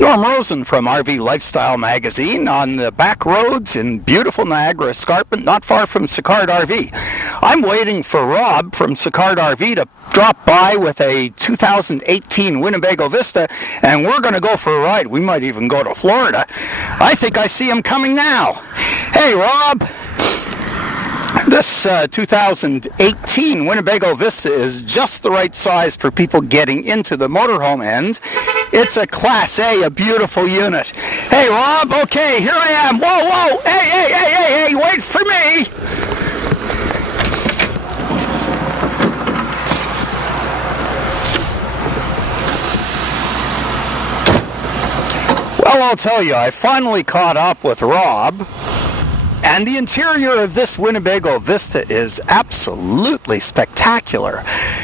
Norm Rosen from RV Lifestyle Magazine on the back roads in beautiful Niagara Escarpment, not far from Sicard RV. I'm waiting for Rob from Sicard RV to drop by with a 2018 Winnebago Vista, and we're going to go for a ride. We might even go to Florida. I think I see him coming now. Hey, Rob. This 2018 Winnebago Vista is just the right size for people getting into the motorhome end. It's a Class A, a beautiful unit. Hey, Rob, okay, here I am. Whoa, whoa, hey, wait for me. Well, I'll tell you, I finally caught up with Rob. And the interior of this Winnebago Vista is absolutely spectacular.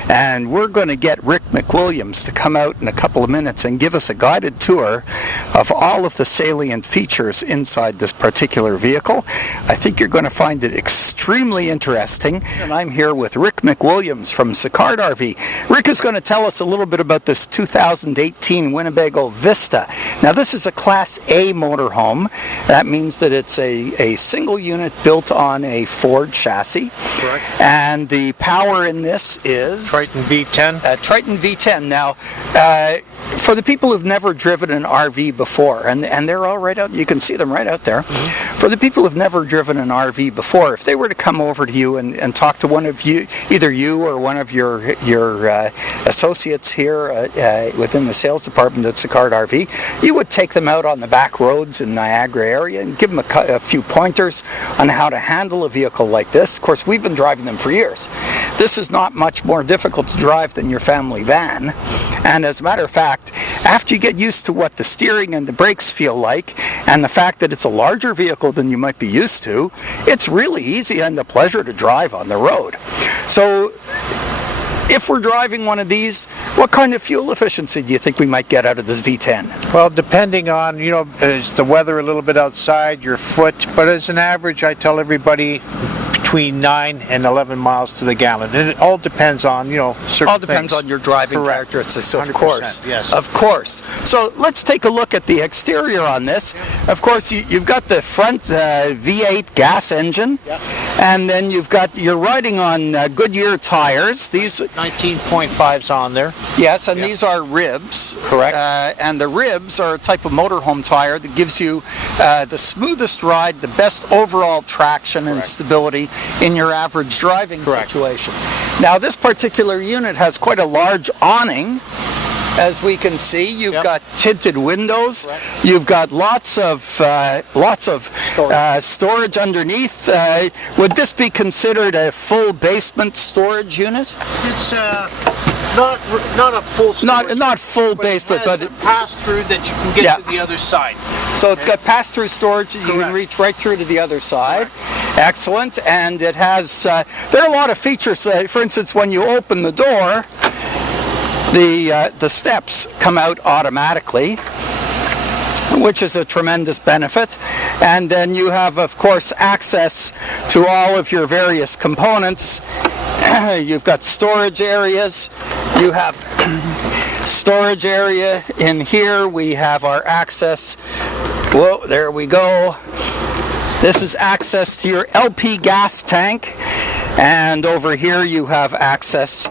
And we're going to get Rick McWilliams to come out in a couple of minutes and give us a guided tour of all of the salient features inside this particular vehicle. I think you're going to find it extremely interesting. And I'm here with Rick McWilliams from Sicard RV. Rick is going to tell us a little bit about this 2018 Winnebago Vista. Now, this is a Class A motorhome. That means that it's a single unit built on a Ford chassis. Correct. And the power in this is Triton V10. Triton V10. Now, for the people who've never driven an RV before, and they're all right out, you can see them right out there. Mm-hmm. For the people who've never driven an RV before, if they were to come over to you and talk to one of you, either you or one of your associates here within the sales department at Sicard RV, you would take them out on the back roads in Niagara area and give them a few pointers on how to handle a vehicle like this. Of course, we've been driving them for years. This is not much more difficult to drive than your family van. And as a matter of fact, after you get used to what the steering and the brakes feel like, and the fact that it's a larger vehicle than you might be used to, it's really easy and a pleasure to drive on the road. So, if we're driving one of these, what kind of fuel efficiency do you think we might get out of this V10? Well, depending on, is the weather a little bit outside, your foot, but as an average, I tell everybody between 9 and 11 miles to the gallon. And it all depends on, certain all depends things. on your driving Correct. characteristics, of course. Yes. Of course. So let's take a look at the exterior on this. Of course, you've got the front V8 gas engine, and then you're riding on Goodyear tires. These 19.5s on there. Yes, and these are ribs. Correct. And the ribs are a type of motorhome tire that gives you the smoothest ride, the best overall traction and stability in your average driving situation. Now, this particular unit has quite a large awning. As we can see, you've got tinted windows. You've got lots of storage underneath. Would this be considered a full basement storage unit? It's not a full storage. Not full basement, but it pass through that you can get to the other side. So it's got pass-through storage that you can reach right through to the other side. Excellent. And it has there are a lot of features. For instance, when you open the door, the steps come out automatically, which is a tremendous benefit. And then you have, of course, access to all of your various components. You've got storage areas. You have storage area in here. We have our access. Whoa, there we go. This is access to your LP gas tank. And over here you have access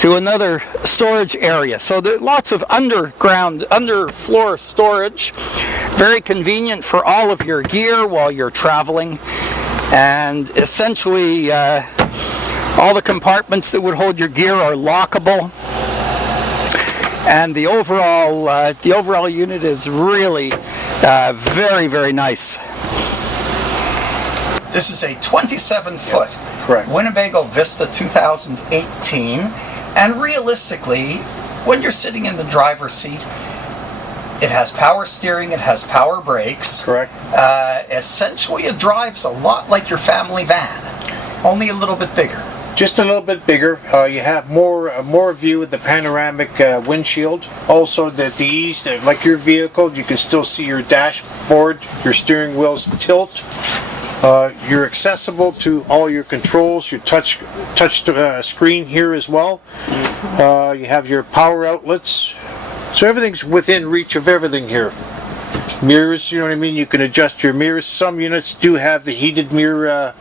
to another storage area. So there are lots of underfloor storage. Very convenient for all of your gear while you're traveling. And essentially all the compartments that would hold your gear are lockable. And the overall unit is really very, very nice. This is a 27-foot Winnebago Vista 2018, and realistically, when you're sitting in the driver's seat, it has power steering, it has power brakes. Correct. Essentially, it drives a lot like your family van, only a little bit bigger. Just a little bit bigger. You have more view with the panoramic windshield. Also, the ease, like your vehicle, you can still see your dashboard, your steering wheels tilt. You're accessible to all your controls, your touch screen here as well. You have your power outlets, So everything's within reach of everything here. Mirrors, you know what I mean? You can adjust your mirrors. Some units do have the heated mirror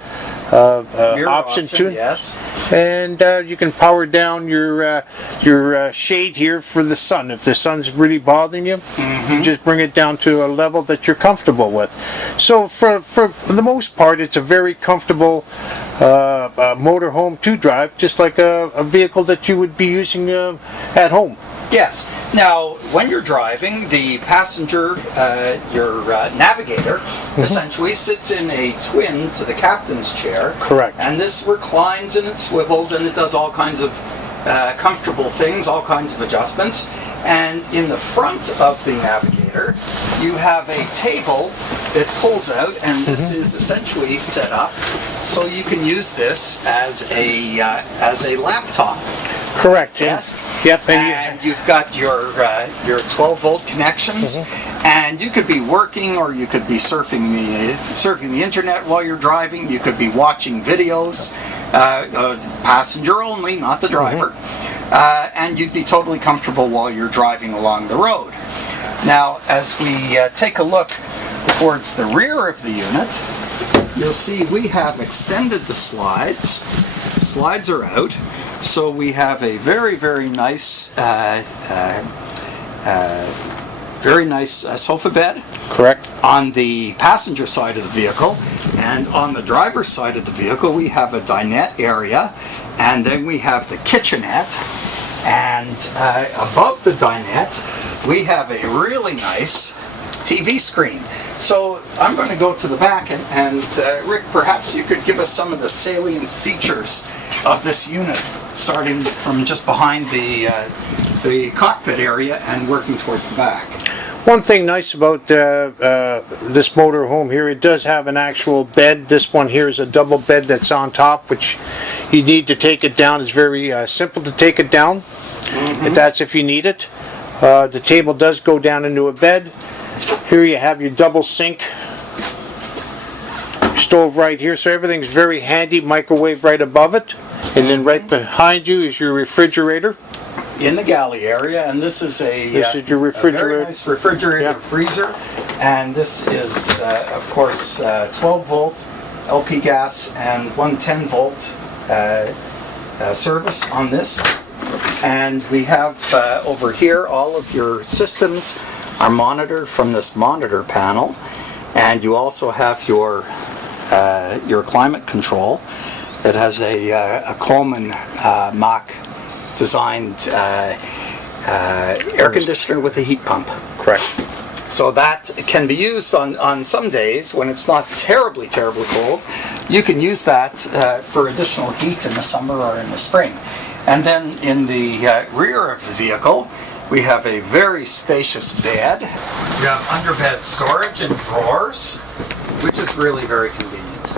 option too. Yes. And you can power down your shade here for the sun. If the sun's really bothering you, you just bring it down to a level that you're comfortable with. So for the most part, it's a very comfortable motorhome to drive, just like a vehicle that you would be using at home. Yes. Now, when you're driving, the passenger, your navigator, essentially sits in a twin to the captain's chair. Correct. And this reclines and it swivels and it does all kinds of comfortable things, all kinds of adjustments. And in the front of the navigator, you have a table that pulls out, and this is essentially set up so you can use this as a laptop. Correct. Yes. Yep. And you've got your 12-volt connections, and you could be working, or you could be surfing the internet while you're driving. You could be watching videos, passenger only, not the driver, and you'd be totally comfortable while you're driving along the road. Now, as we take a look towards the rear of the unit, you'll see we have extended the slides. Slides are out. So we have a very, very nice, sofa bed. Correct. On the passenger side of the vehicle, and on the driver's side of the vehicle, we have a dinette area, and then we have the kitchenette, and above the dinette, we have a really nice TV screen. So I'm going to go to the back, and Rick, perhaps you could give us some of the salient features of this unit, starting from just behind the cockpit area and working towards the back. One thing nice about this motor home here, it does have an actual bed. This one here is a double bed that's on top, which you need to take it down. It's very simple to take it down, if you need it. The table does go down into a bed. Here you have your double sink, stove right here, so everything's very handy. Microwave right above it, and then right behind you is your refrigerator. In the galley area, and this is your refrigerator. A very nice refrigerator freezer, and this is of course 12-volt LP gas and 110-volt service on this. And we have over here all of your systems are monitored from this monitor panel, and you also have your climate control. It has a Coleman Mach designed air conditioner with a heat pump. Correct. So that can be used on some days when it's not terribly cold. You can use that for additional heat in the summer or in the spring. And then in the rear of the vehicle, we have a very spacious bed. You have underbed storage and drawers, which is really very convenient.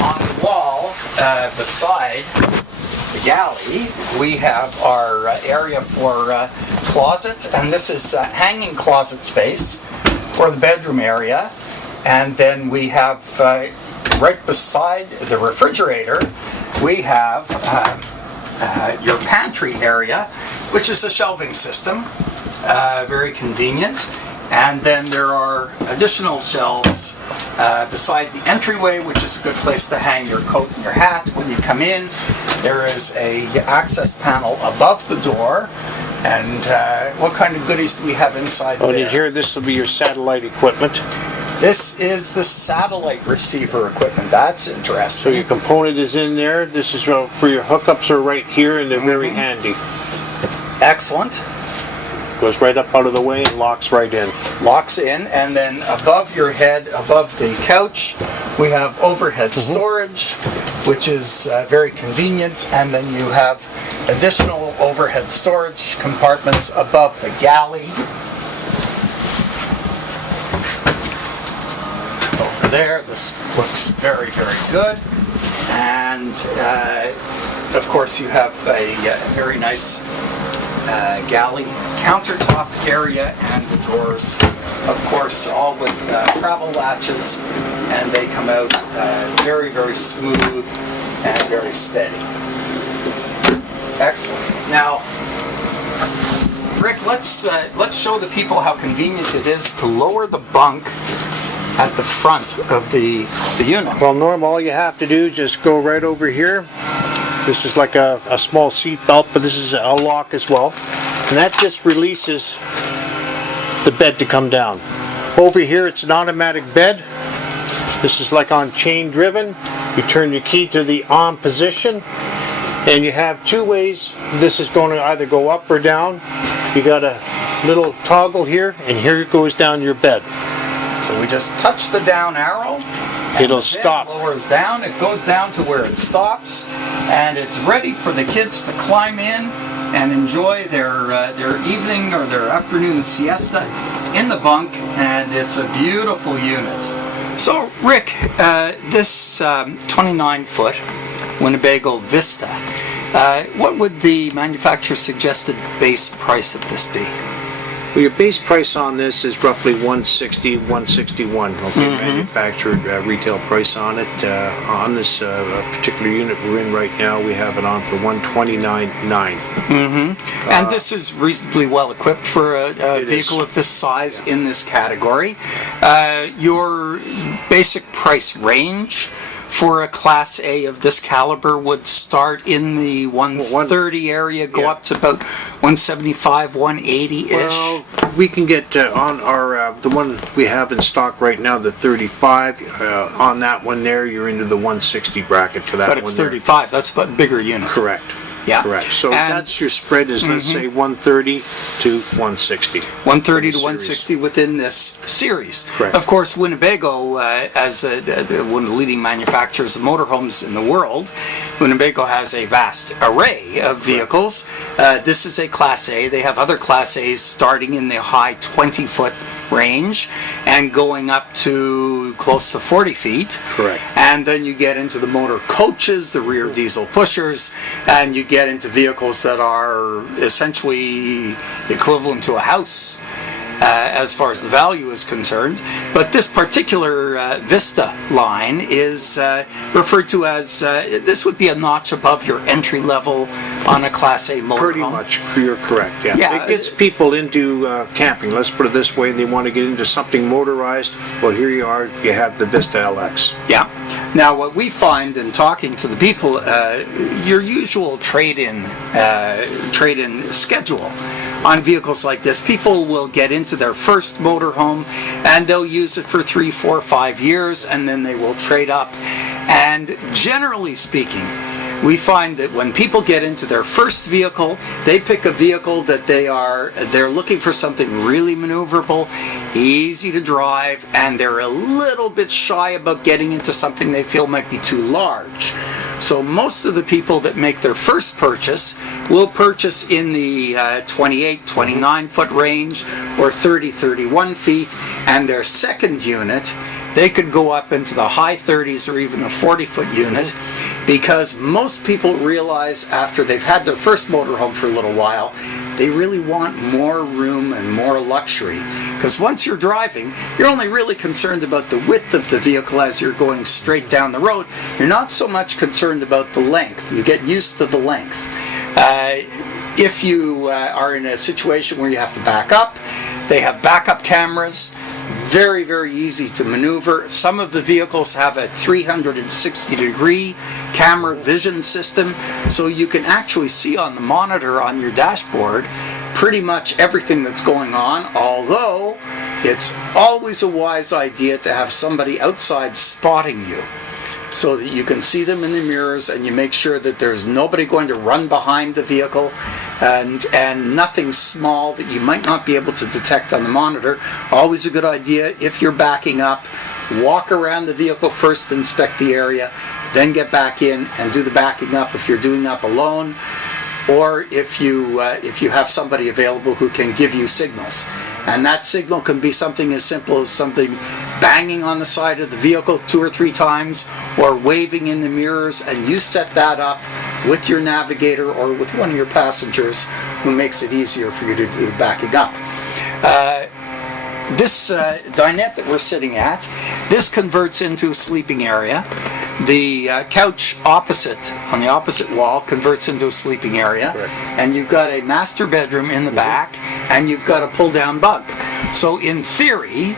On the wall, beside the galley, we have our area for closet, and this is hanging closet space for the bedroom area. And then we have right beside the refrigerator, we have your pantry area, which is a shelving system, very convenient. And then there are additional shelves beside the entryway, which is a good place to hang your coat and your hat when you come in. There is a access panel above the door. And what kind of goodies do we have inside there? And here, this will be your satellite equipment. This is the satellite receiver equipment. That's interesting. So your component is in there. This is for your hookups are right here, and they're very handy. Excellent. Goes right up out of the way and locks right in. Locks in, and then above your head, above the couch, we have overhead storage, which is very convenient. And then you have additional overhead storage compartments above the galley. There, this looks very good, and of course you have a very nice galley countertop area, and the drawers, of course, all with travel latches, and they come out very smooth and very steady. Excellent. Now, Rick, let's show the people how convenient it is to lower the bunk at the front of the unit. Well, Norm, all you have to do is just go right over here. This is like a small seat belt, but this is a lock as well. And that just releases the bed to come down. Over here, it's an automatic bed. This is like on chain driven. You turn your key to the on position, and you have two ways. This is going to either go up or down. You got a little toggle here, and here it goes down your bed. So we just touch the down arrow. It'll stop. It lowers down. It goes down to where it stops, and it's ready for the kids to climb in and enjoy their evening or their afternoon siesta in the bunk. And it's a beautiful unit. So, Rick, this 29-foot Winnebago Vista, what would the manufacturer suggested base price of this be? Well, your base price on this is roughly $160, $161. Okay, manufactured retail price on it. On this particular unit we're in right now, we have it on for $129,900. And this is reasonably well equipped for a vehicle of this size in this category. Your basic price range for a Class A of this caliber would start in the 130 area, go up to about 175, 180-ish. Well, we can get on our the one we have in stock right now, the 35. On that one there, you're into the 160 bracket for that one. But it's 35. That's a bigger unit. Correct. Yeah. Correct. So that's your spread is, let's say, 130 to 160. 130 to 160 within this series. Correct. Of course, Winnebago, as one of the leading manufacturers of motorhomes in the world, Winnebago has a vast array of vehicles. This is a Class A. They have other Class A's starting in the high 20-foot range and going up to close to 40 feet. Correct. And then you get into the motor coaches, the rear diesel pushers, and you get into vehicles that are essentially equivalent to a house as far as the value is concerned. But this particular Vista line is referred to as, this would be a notch above your entry level on a Class A motorhome. Pretty much, you're correct, yeah. It gets people into camping, let's put it this way. They want to get into something motorized. Well, here you are, you have the Vista LX. Yeah. Now, what we find in talking to the people, your usual trade-in schedule on vehicles like this, people will get into their first motorhome and they'll use it for 3, 4, 5 years, and then they will trade up. And generally speaking, we find that when people get into their first vehicle, they pick a vehicle that they're looking for something really maneuverable, easy to drive, and they're a little bit shy about getting into something they feel might be too large. So most of the people that make their first purchase will purchase in the 28, 29 foot range or 30, 31 feet, and their second unit, they could go up into the high 30s or even a 40-foot unit, because most people realize after they've had their first motorhome for a little while, they really want more room and more luxury. Because once you're driving, you're only really concerned about the width of the vehicle as you're going straight down the road. You're not so much concerned about the length. You get used to the length. If you are in a situation where you have to back up, they have backup cameras. Very, very easy to maneuver. Some of the vehicles have a 360-degree camera vision system, so you can actually see on the monitor on your dashboard pretty much everything that's going on, although it's always a wise idea to have somebody outside spotting you, so that you can see them in the mirrors and you make sure that there's nobody going to run behind the vehicle and nothing small that you might not be able to detect on the monitor. Always a good idea, if you're backing up, walk around the vehicle first, inspect the area, then get back in and do the backing up if you're doing up alone, or if you have somebody available who can give you signals. And that signal can be something as simple as something banging on the side of the vehicle 2 or 3 times, or waving in the mirrors, and you set that up with your navigator or with one of your passengers, who makes it easier for you to do backing up. This dinette that we're sitting at, this converts into a sleeping area. The couch opposite, on the opposite wall, converts into a sleeping area. Correct. And you've got a master bedroom in the back, and you've got a pull-down bunk. So in theory,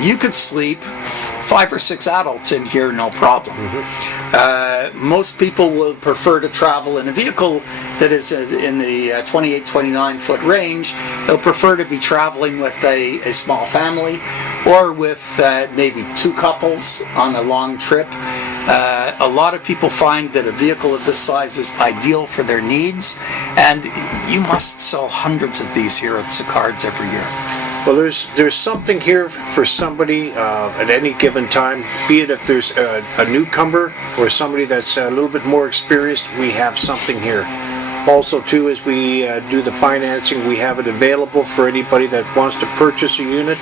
you could sleep 5 or 6 adults in here, no problem. Most people will prefer to travel in a vehicle that is in the 28, 29 foot range. They'll prefer to be traveling with a small family, or with maybe 2 couples on a long trip. A lot of people find that a vehicle of this size is ideal for their needs, and you must sell hundreds of these here at Sicard's every year. Well, there's something here for somebody at any given time, be it if there's a newcomer or somebody that's a little bit more experienced, we have something here. Also, too, as we do the financing, we have it available for anybody that wants to purchase a unit.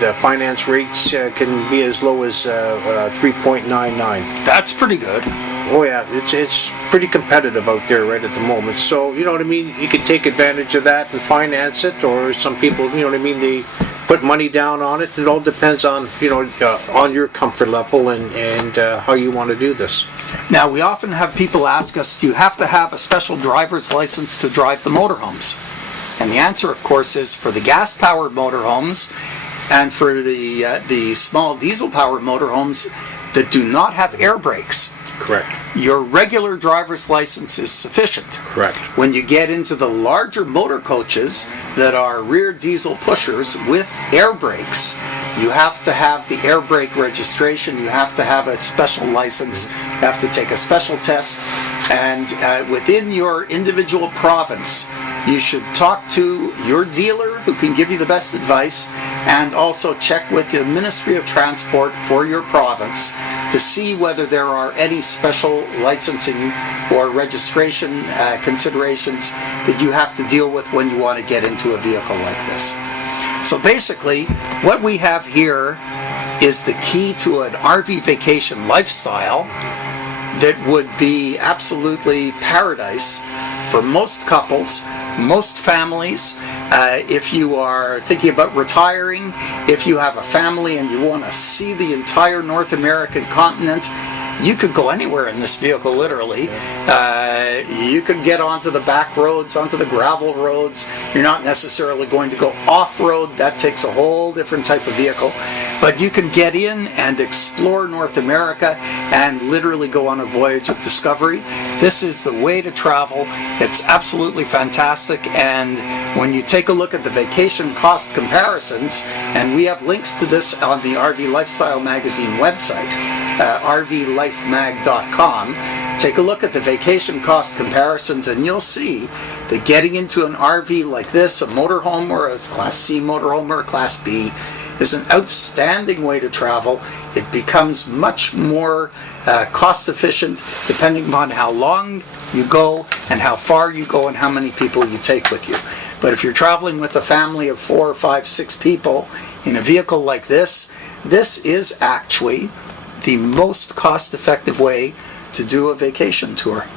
The finance rates can be as low as 3.99. That's pretty good. Oh yeah, it's pretty competitive out there right at the moment. So, you know what I mean, you can take advantage of that and finance it, or some people, you know what I mean, they put money down on it. It all depends on, you know, on your comfort level and how you want to do this. Now, we often have people ask us, do you have to have a special driver's license to drive the motorhomes? And the answer, of course, is for the gas-powered motorhomes and for the small diesel-powered motorhomes that do not have air brakes. Correct. Your regular driver's license is sufficient. Correct. When you get into the larger motor coaches that are rear diesel pushers with air brakes, you have to have the air brake registration, you have to have a special license, you have to take a special test, and within your individual province, you should talk to your dealer who can give you the best advice, and also check with the Ministry of Transport for your province to see whether there are any special licensing or registration considerations that you have to deal with when you want to get into a vehicle like this. So basically, what we have here is the key to an RV vacation lifestyle that would be absolutely paradise for most couples, most families. If you are thinking about retiring, if you have a family and you want to see the entire North American continent, you could go anywhere in this vehicle, literally. You could get onto the back roads, onto the gravel roads. You're not necessarily going to go off-road. That takes a whole different type of vehicle. But you can get in and explore North America and literally go on a voyage of discovery. This is the way to travel. It's absolutely fantastic. And when you take a look at the vacation cost comparisons, and we have links to this on the RV Lifestyle Magazine website, rvlifemag.com. Take a look at the vacation cost comparisons, and you'll see that getting into an RV like this, a motorhome or a Class C motorhome or a Class B, is an outstanding way to travel. It becomes much more cost efficient depending upon how long you go and how far you go and how many people you take with you. But if you're traveling with a family of 4 or 5, 6 people in a vehicle like this, this is actually the most cost-effective way to do a vacation tour.